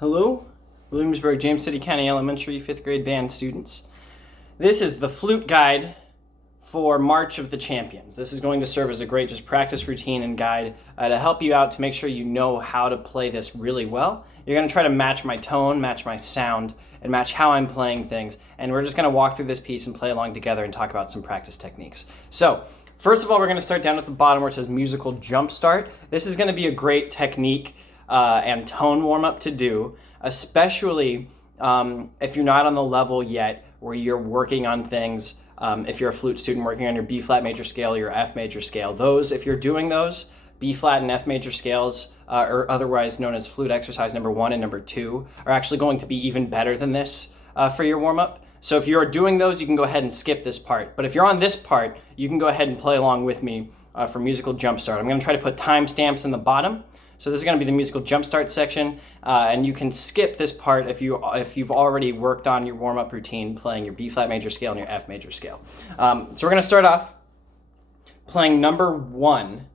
Hello, Williamsburg, James City County Elementary 5th grade band students. This is the flute guide for March of the Champions. This is going to serve as a great just practice routine and guide to help you out to make sure you know how to play this really well. You're going to try to match my tone, match my sound, and match how I'm playing things. And we're just going to walk through this piece and play along together and talk about some practice techniques. So, first of all, we're going to start down at the bottom where it says musical jump start. This is going to be a great technique and tone warm-up to do, especially if you're not on the level yet where you're working on things. If you're a flute student working on your B flat major scale or your F major scale, if you're doing those, B flat and F major scales, or otherwise known as flute exercise number 1 and number 2, are actually going to be even better than this for your warm-up. So if you're doing those, you can go ahead and skip this part. But if you're on this part, you can go ahead and play along with me for musical jumpstart. I'm going to try to put timestamps in the bottom. So this is going to be the musical jumpstart section, and you can skip this part if you've already worked on your warm-up routine playing your B flat major scale and your F major scale. So we're going to start off playing number 1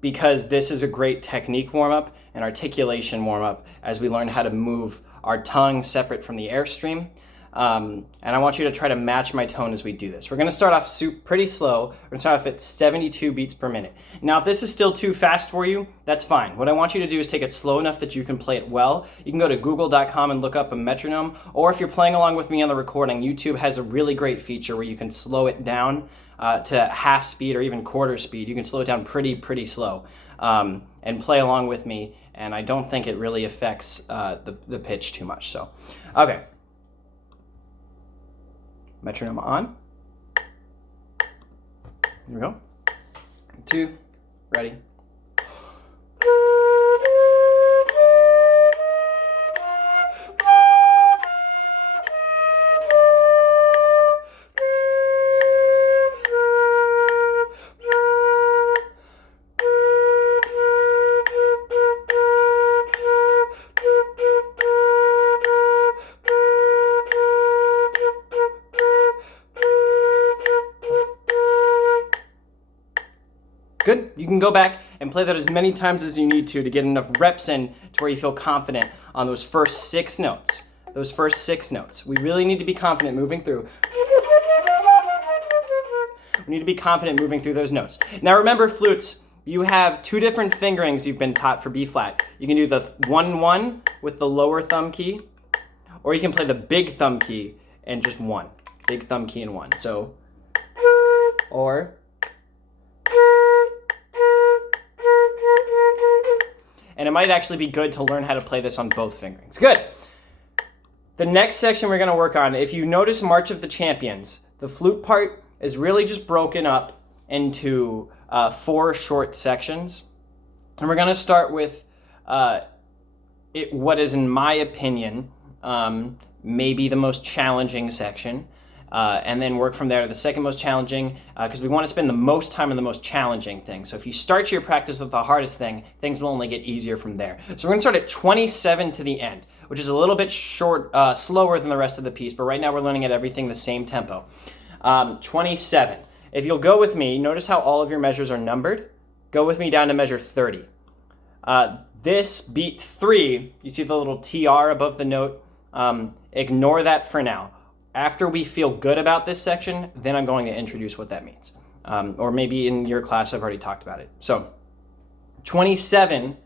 because this is a great technique warm-up and articulation warm-up as we learn how to move our tongue separate from the airstream. And I want you to try to match my tone as we do this. We're going to start off pretty slow. We're going to start off at 72 beats per minute. Now, if this is still too fast for you, that's fine. What I want you to do is take it slow enough that you can play it well. You can go to google.com and look up a metronome, or if you're playing along with me on the recording, YouTube has a really great feature where you can slow it down to half speed or even quarter speed. You can slow it down pretty slow and play along with me, and I don't think it really affects the pitch too much. So, okay. Metronome on. Here we go. 2, ready. Good. You can go back and play that as many times as you need to get enough reps in to where you feel confident on those first 6 notes. Those first 6 notes. We really need to be confident moving through. We need to be confident moving through those notes. Now remember, flutes, you have 2 different fingerings you've been taught for B flat. You can do the 1-1 with the lower thumb key, or you can play the big thumb key and just 1. Big thumb key and 1. So, or... And it might actually be good to learn how to play this on both fingerings. Good. The next section we're going to work on, if you notice March of the Champions, the flute part is really just broken up into 4 short sections. And we're going to start with what is, in my opinion, maybe the most challenging section. And then work from there to the second most challenging, because we want to spend the most time on the most challenging thing. So if you start your practice with the hardest thing, things will only get easier from there. So we're going to start at 27 to the end, which is a little bit slower than the rest of the piece, but right now we're learning at everything the same tempo. 27. If you'll go with me, notice how all of your measures are numbered. Go with me down to measure 30. This beat 3, you see the little TR above the note? Ignore that for now. After we feel good about this section, then I'm going to introduce what that means. Or maybe in your class I've already talked about it. So, 27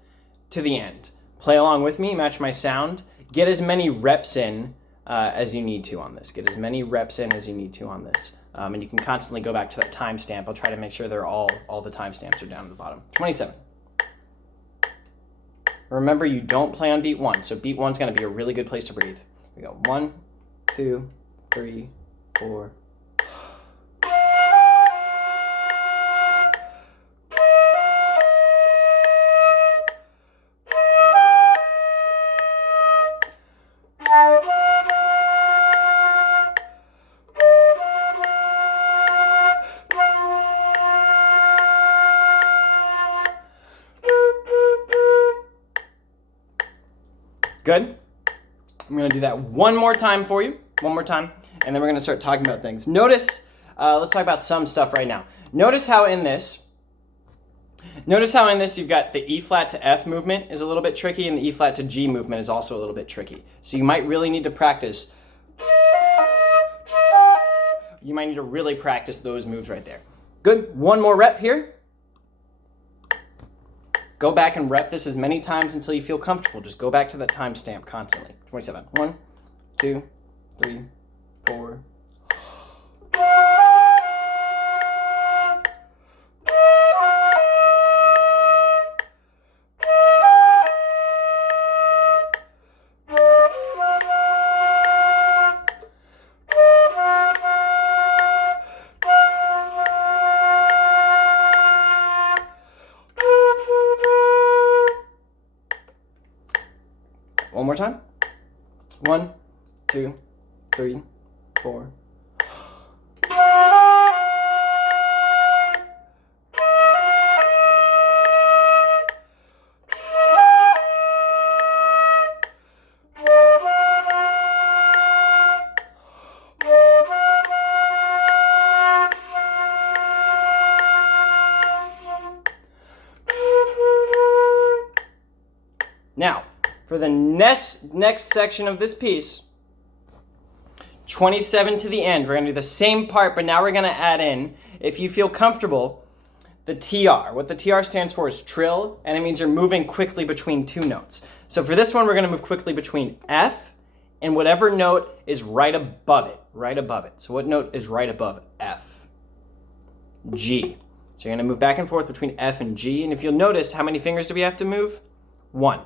to the end. Play along with me, match my sound. Get as many reps in as you need to on this. Get as many reps in as you need to on this. And you can constantly go back to that timestamp. I'll try to make sure they're all the timestamps are down at the bottom. 27. Remember, you don't play on beat 1, so beat 1's going to be a really good place to breathe. Here we go. 1, 2, 3, 4. Good. I'm going to do that one more time for you. One more time. And then we're going to start talking about things. Notice, let's talk about some stuff right now. Notice how in this, Notice how in this you've got the E flat to F movement is a little bit tricky, and the E flat to G movement is also a little bit tricky. So you might really need to practice. You might need to really practice those moves right there. Good. One more rep here. Go back and rep this as many times until you feel comfortable. Just go back to that timestamp constantly. 27. 1, 2, 3, 4. One more time. 1, 2, 3, 4. Now, for the next section of this piece, 27 to the end, we're going to do the same part, but now we're going to add in, if you feel comfortable, the TR. What the TR stands for is trill, and it means you're moving quickly between two notes. So for this one, we're going to move quickly between F and whatever note is right above it, right above it. So what note is right above F? G. So you're going to move back and forth between F and G, and if you'll notice, how many fingers do we have to move? 1.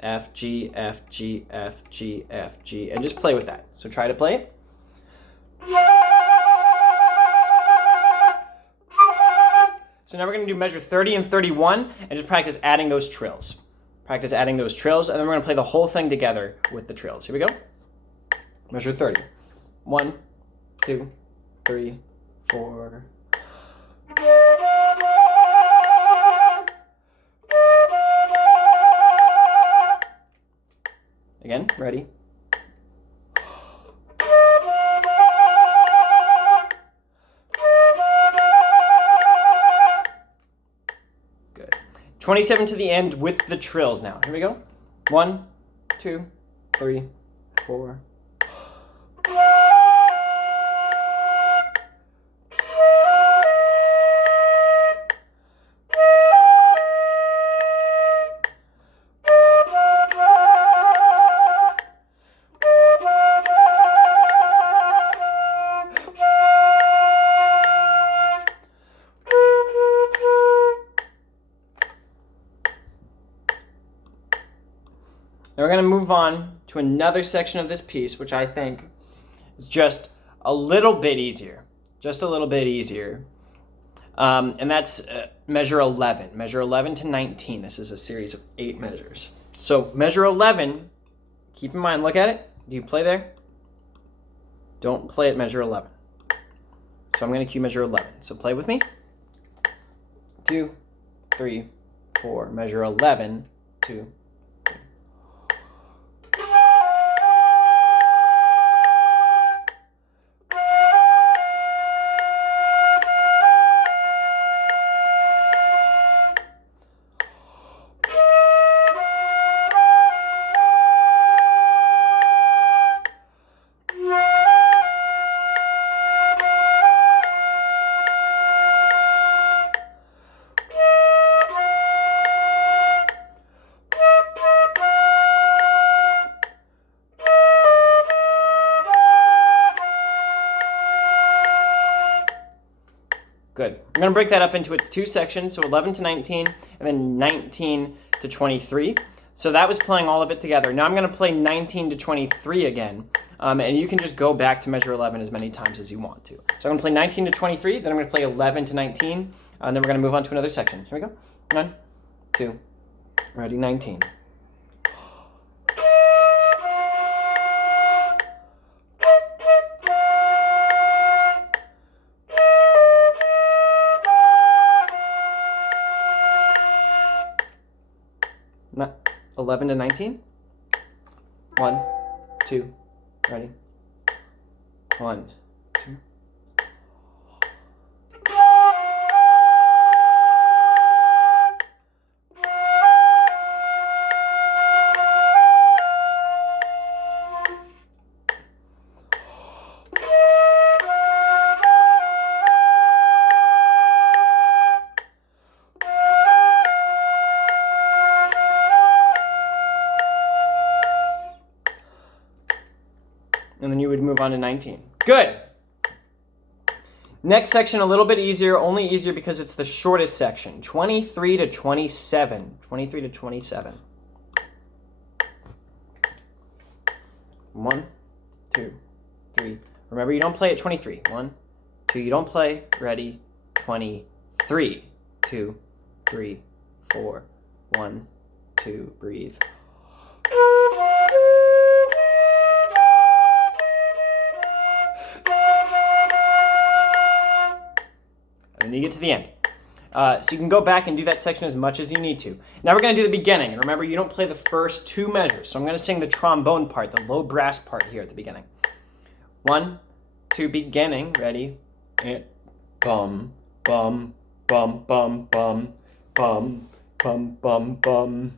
F, G, F, G, F, G, F, G, and just play with that. So try to play it. So now we're going to do measure 30 and 31 and just practice adding those trills. Practice adding those trills, and then we're going to play the whole thing together with the trills. Here we go. Measure 30. 1, 2, 3, 4. Again, ready? Good. 27 to the end with the trills now. Here we go. 1, 2, 3, 4. Now we're going to move on to another section of this piece, which I think is just a little bit easier. Just a little bit easier. And that's measure 11. Measure 11 to 19. This is a series of 8 measures. So measure 11, keep in mind, look at it. Do you play there? Don't play at measure 11. So I'm going to cue measure 11. So play with me. 2, 3, 4. Measure 11, 2, Good. I'm going to break that up into its 2 sections, so 11 to 19, and then 19 to 23. So that was playing all of it together. Now I'm going to play 19 to 23 again, and you can just go back to measure 11 as many times as you want to. So I'm going to play 19 to 23, then I'm going to play 11 to 19, and then we're going to move on to another section. Here we go. 1, 2, ready, 19. 11 to 19. 1, 2, ready. 1, 2. and then you would move on to 19. Good. Next section, a little bit easier, only easier because it's the shortest section. 23 to 27. 23 to 27. 1, 2, 3. Remember, you don't play at 23. 1, 2, you don't play. Ready? 23. 2, 3, 4. 1, 2, breathe. And then you get to the end. So you can go back and do that section as much as you need to. Now we're going to do the beginning. And remember, you don't play the first 2 measures. So I'm going to sing the trombone part, the low brass part here at the beginning. 1, 2, beginning. Ready? And bum, bum, bum, bum, bum, bum, bum, bum, bum.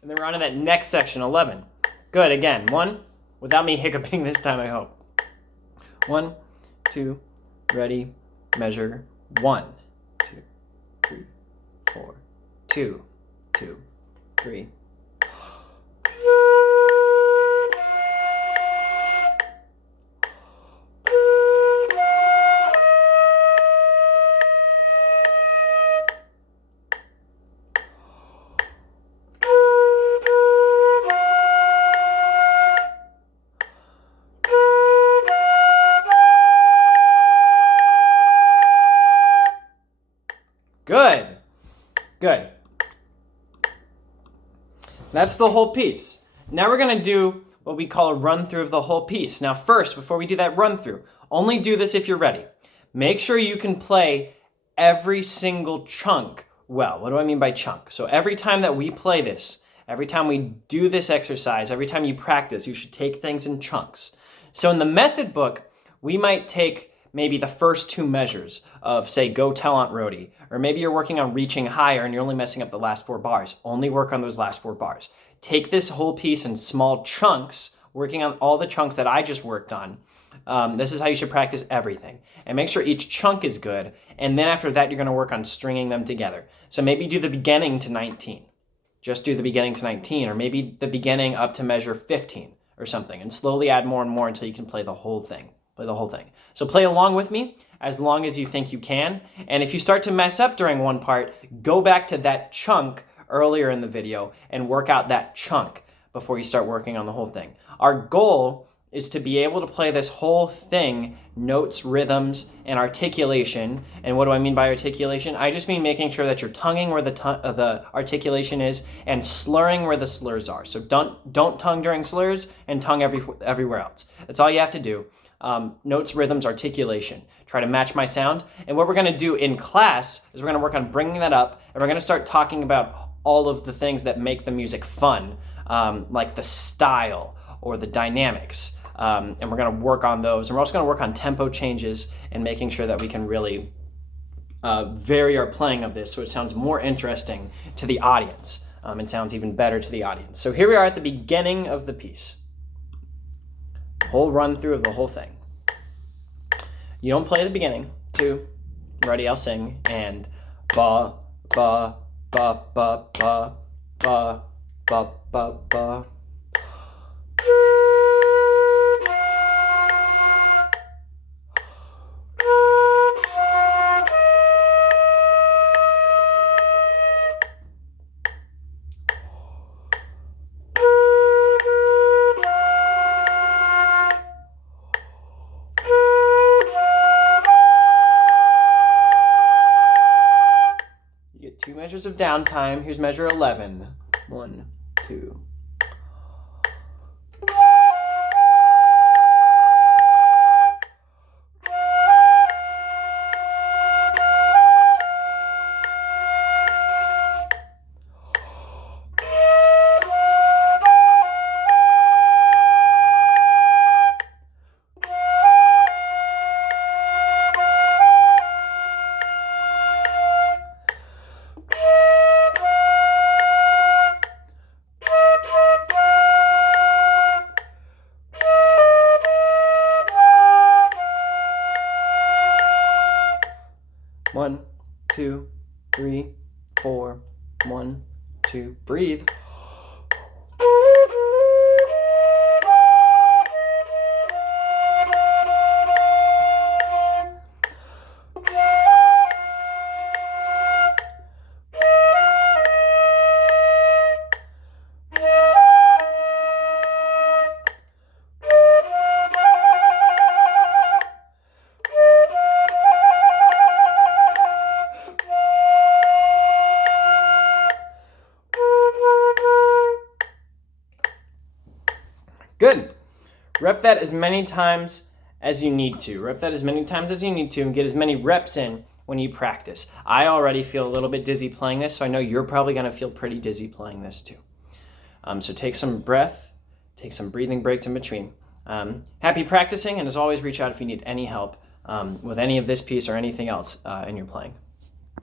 And then we're on to that next section, 11. Good, again. 1, without me hiccuping this time, I hope. 1, 2, ready, measure. 1, 2, 3, 4, 2, 2, 3. Good. Good. That's the whole piece. Now we're going to do what we call a run through of the whole piece. Now first, before we do that run through, only do this if you're ready. Make sure you can play every single chunk well. What do I mean by chunk? So every time that we play this, every time we do this exercise, every time you practice, you should take things in chunks. So in the method book, we might take maybe the first 2 measures of, say, Go Tell Aunt Rhody, or maybe you're working on reaching higher and you're only messing up the last 4 bars. Only work on those last 4 bars. Take this whole piece in small chunks, working on all the chunks that I just worked on. This is how you should practice everything. And make sure each chunk is good, and then after that, you're going to work on stringing them together. So maybe do the beginning to 19. Just do the beginning to 19, or maybe the beginning up to measure 15 or something, and slowly add more and more until you can play the whole thing. Play the whole thing. So play along with me as long as you think you can. And if you start to mess up during one part, go back to that chunk earlier in the video and work out that chunk before you start working on the whole thing. Our goal is to be able to play this whole thing, notes, rhythms, and articulation. And what do I mean by articulation? I just mean making sure that you're tonguing where the articulation is and slurring where the slurs are. So don't tongue during slurs and tongue everywhere else. That's all you have to do. Notes, rhythms, articulation. Try to match my sound. And what we're going to do in class is we're going to work on bringing that up, and we're going to start talking about all of the things that make the music fun, like the style or the dynamics. And we're going to work on those. And we're also going to work on tempo changes and making sure that we can really vary our playing of this so it sounds more interesting to the audience and sounds even better to the audience. So here we are at the beginning of the piece. Whole run through of the whole thing. You don't play the beginning. 2, ready, I'll sing. And ba, ba, ba, ba, ba, ba, ba, ba, ba. Measures of downtime. Here's measure 11. 1, 2. 1, 2, 3, 4. 1, 2. Breathe. Good. Rep that as many times as you need to. Rep that as many times as you need to and get as many reps in when you practice. I already feel a little bit dizzy playing this, so I know you're probably going to feel pretty dizzy playing this too. So take some breath, take some breathing breaks in between. Happy practicing, and as always, reach out if you need any help with any of this piece or anything else in your playing.